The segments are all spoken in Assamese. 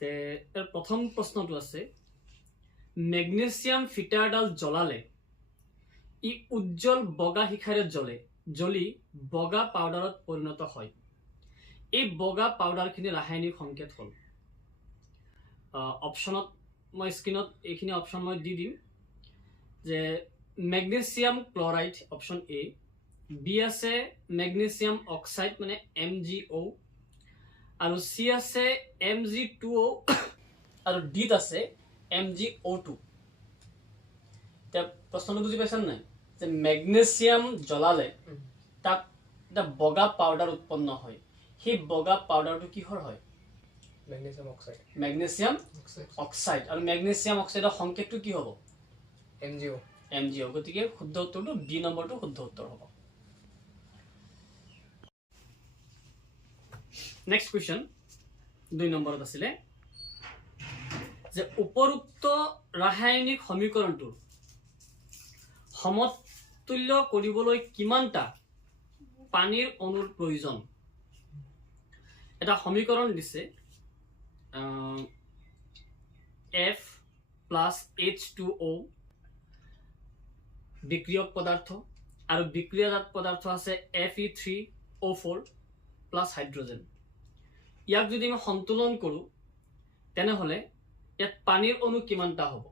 তে এৰ প্ৰথম প্ৰশ্নটো আছে ম্যাগনেসিয়াম ফিটাৰডাল জ্বলালে ই উজ্জ্বল বগা শিখাৰে জ্বলি বগা পাউডাৰত পৰিণত হয়। এই বগা পাউডাৰখিনি ৰাসায়নিক সংকেত হ'ল। অপশ্যনত মই স্ক্ৰীনত এইখিনি অপশ্যন মই দি দিম যে magnesium chloride option A, B আছে মেগনেছিয়াম অক্সাইড মানে MgO, আৰু চি আছে Mg2O, আৰু ডিত আছে MgO2। এতিয়া প্ৰশ্নটো বুজি পাইছা নাই যে মেগনেছিয়াম জ্বলালে তাত এটা বগা পাউডাৰ উৎপন্ন হয়। সেই বগা পাউডাৰটো কিহৰ হয়? Magnesium oxide. আৰু মেগনেছিয়াম অক্সাইডৰ সংকেতটো কি হ'ব? MgO। গতিকে শুদ্ধ উত্তৰটো বি নম্বৰটো শুদ্ধ উত্তৰ হ'ব। নেক্সট কুৱেশ্যন 2 নম্বৰত আছিলে যে উপৰোক্ত ৰাসায়নিক সমীকৰণটোৰ সমতুল্য কৰিবলৈ কিমানটা পানীৰ অণুৰ প্ৰয়োজন? এটা সমীকৰণ দিছে F + H2O বিক্ৰিয়ক পদাৰ্থ, আৰ বিক্ৰিয়াজাত পদাৰ্থ আছে Fe3O4 প্লাস হাইড্ৰোজেন। ইয়াক যদি আমি সন্তুলন কৰো তেনেহলে ইয়াত পানীৰ অণু কিমানটা হ'ব?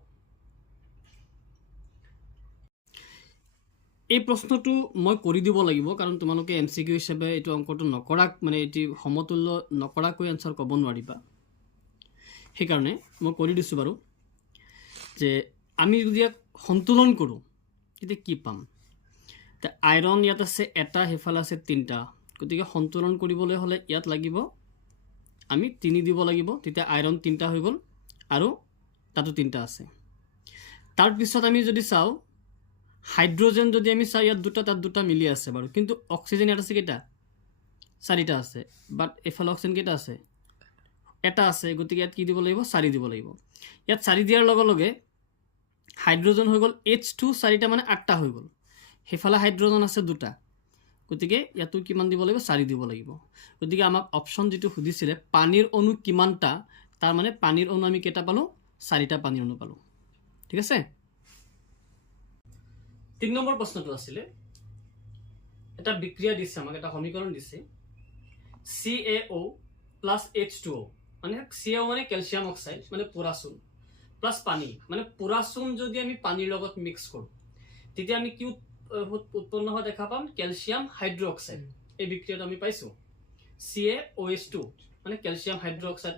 এই প্ৰশ্নটো মই কৰি দিব লাগিব কাৰণ তোমালোকে MCQ হিচাপে এইটো অংকটো নকৰাক মানে এটি সমতুল্য নকৰাকৈ আনসাৰ ক'ব নোৱাৰিবা। সেইকাৰণে মই কৰি দিছোঁ বাৰু যে আমি যদি ইয়াক সন্তুলন কৰোঁ তেতিয়া কি পাম? তে আইৰণ ইয়াত আছে এটা, হেফালে আছে 3টা। গতিকে সন্তুলন কৰিবলৈ হ'লে ইয়াত লাগিব আমি 3 দিব লাগিব, তেতিয়া আইৰণ 3টা হৈ গ'ল আৰু তাতো 3টা আছে। তাৰপিছত আমি যদি চাওঁ হাইড্ৰোজেন যদি আমি চাওঁ ইয়াত 2টা তাত 2টা মিলি আছে বাৰু, কিন্তু অক্সিজেন ইয়াত আছে কেইটা? 4টা আছে। বাট এফালে অক্সিজেন কেইটা আছে? এটা আছে। গতিকে ইয়াত কি দিব লাগিব? 4 দিব লাগিব। ইয়াত 4 দিয়াৰ লগে লগে হাইড্ৰোজেন হৈ গ'ল H2, 4টা মানে 8টা হৈ গ'ল। হেফালে হাইড্ৰোজেন আছে 2টা, গতিকে ইয়াতো কিমান দিব লাগিব? 4 দিব লাগিব। গতিকে আমাক অপশ্যন যেটো সুধিছিলে পানীৰ অণু কিমানটা, তাৰ মানে পানীৰ অণু আমি কেইটা পালো? 4টা পানীৰ অণু পালো। ঠিক আছে। 3 নম্বৰ প্ৰশ্নটো আছিলে এটা বিক্ৰিয়া দিছে আমাক, এটা সমীকৰণ দিছে CaO + H2O, মানে CaO মানে ক্যালসিয়াম অক্সাইড মানে পোৰাচুন প্লাস পানী, মানে পোৰাচুন যদি আমি পানীৰ লগত মিক্স কৰো তেতিয়া আমি কি উৎপন্ন হোৱা দেখা পাম? Calcium hydroxide. এই বিক্ৰিয়াটো আমি পাইছো CaOH2 মানে ক্যালসিয়াম হাইড্ৰোক্সাইড